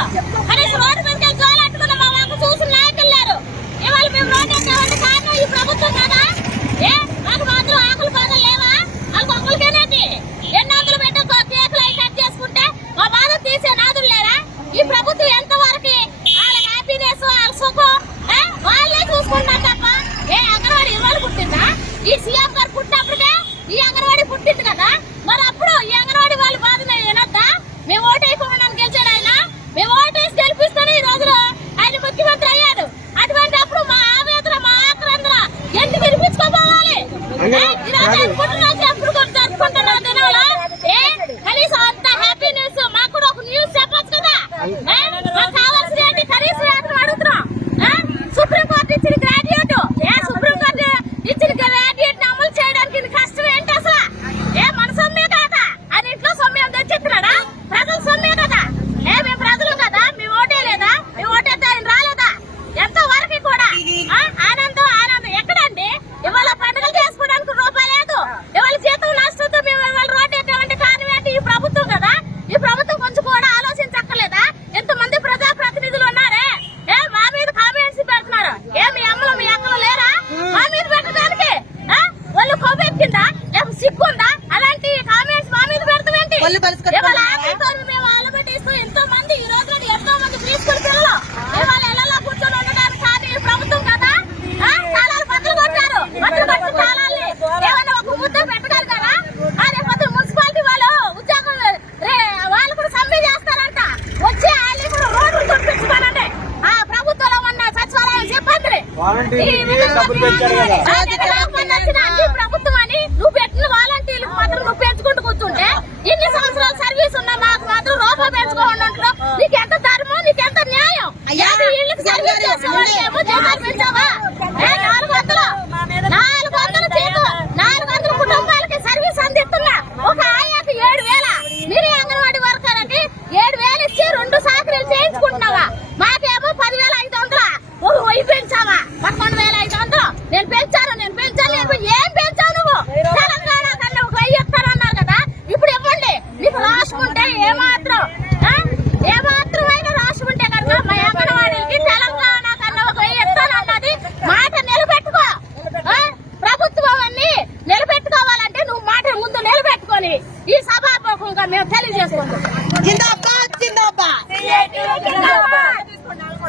రోజులు కనీసం రోడ్డు మీదకి వెళ్ళి జోలట్టుకున్న మా మాకు చూసిన నాయకులు లేరు. ఇవాళ మేము రోడ్డు ఎక్కామంటే కారణం ఈ ప్రభుత్వం కదా. మాకు మాత్రం ఆకులు బాధలు లేవా? వాళ్ళకి ఒక్కరికేనేది ఎన్ని వందలు పెట్టి కేకులు అవి కట్ చేసుకుంటే మా బాధ తీసే నాదులు లేరా? ఈ ప్రభుత్వం ఎంత వరకు వాళ్ళ హ్యాపీనెస్ వాళ్ళ సుఖం వాళ్ళే చూసుకుంటారు తప్ప అంగన్వాడీ ఇవాళ పుట్టిందా? ఈ సీఎం గారు పుట్టినప్పుడే ఈ అంగన్వాడీ పుట్టింది కదా. మరి అప్పుడు ఈ అంగన్వాడీ వాళ్ళ బాధ వినొద్దా? మేము ఓటేయకుండా గెలిచాడు ఆయన. మేము ఓటేసి గెలిపిస్తేనే ఈ రోజులో ఆయన ముఖ్యమంత్రి అయ్యాడు. అటువంటి అప్పుడు మా ఆవేదన మా ఆక్రందన ఎందుకు వినిపించుకోపోవాలి? ఎప్పుడు జరుపుకుంటున్నాం దినాలు కనీసం అంత హ్యాపీనెస్ మాకు కూడా ఒక న్యూస్ చెప్పొచ్చు కదా. మాకు కావాల్సిన కనీసం అడుగుతున్నాం. సుప్రీంకోర్టు ఇచ్చిన గ్రాడ్యుయేట్ సుప్రీంకోర్టు ఇచ్చిన గ్రాడ్యుయేట్ అమలు చేయడానికి కష్టం ఏంటి అసలు? మన సొమ్మే కాదా? అని ఇంట్లో సొమ్మేం తెచ్చిస్తున్నాడా? ప్రజల సొమ్మే కదా. మేము ప్రజలు కదా, మేము ఓటేలేదా? మేము ఓటేస్తే ఆయన రాలేదా? ఎంతో వరకు కూడా ఆనందం ఎక్కడండి? ఇవాళ పండుగలు చేసుకోవడానికి రూపాయి లేదు. ఇవాళ జీతం నష్టంతో మేము ఇవాళ రోడ్డు ఎక్కామంటే కారణం ఏంటి? ఈ ప్రభుత్వం కదా. ఈ ప్రభుత్వం కొంచెం కూడా ఆలోచించక్కర్లేదా? ఎంతమంది ప్రజాప్రతినిధులు ఉన్నారే మా మీద కామెంట్స్ పెడుతున్నారు. మీ అమ్మలు మీ అక్కలు లేరా మా మీద పెట్టడానికి? వాళ్ళు కొవ్వెక్కిందా లేక సిగ్గుందా? అలాంటి కామెంట్స్ మా మీద పెడతామేంటి? ఇవాళ మేము ఆలబెట్టిస్తూ ఎంతో మంది ఈ రోజు ఎంతో మంది ప్రీస్కూల్ పిల్లలు ఇవాళ ఇళ్లలో కూర్చొని ఉండడానికి కానీ ఈ ప్రభుత్వం కదా. తాళాలు బట్టలు కొట్టారు. బట్టలు కొట్టి తాళాలని ఏమన్నా ఒక ముద్ద పెట్టగలరు కదా. రేపు మున్సిపాలిటీ వాళ్ళు ఉద్యోగం వాళ్ళు కూడా సమ్మె చేస్తారంట. వచ్చి వాళ్ళు కూడా రోడ్లు చూపించుకోనండి. ప్రభుత్వంలో ఉన్న సచివాలయం సిబ్బంది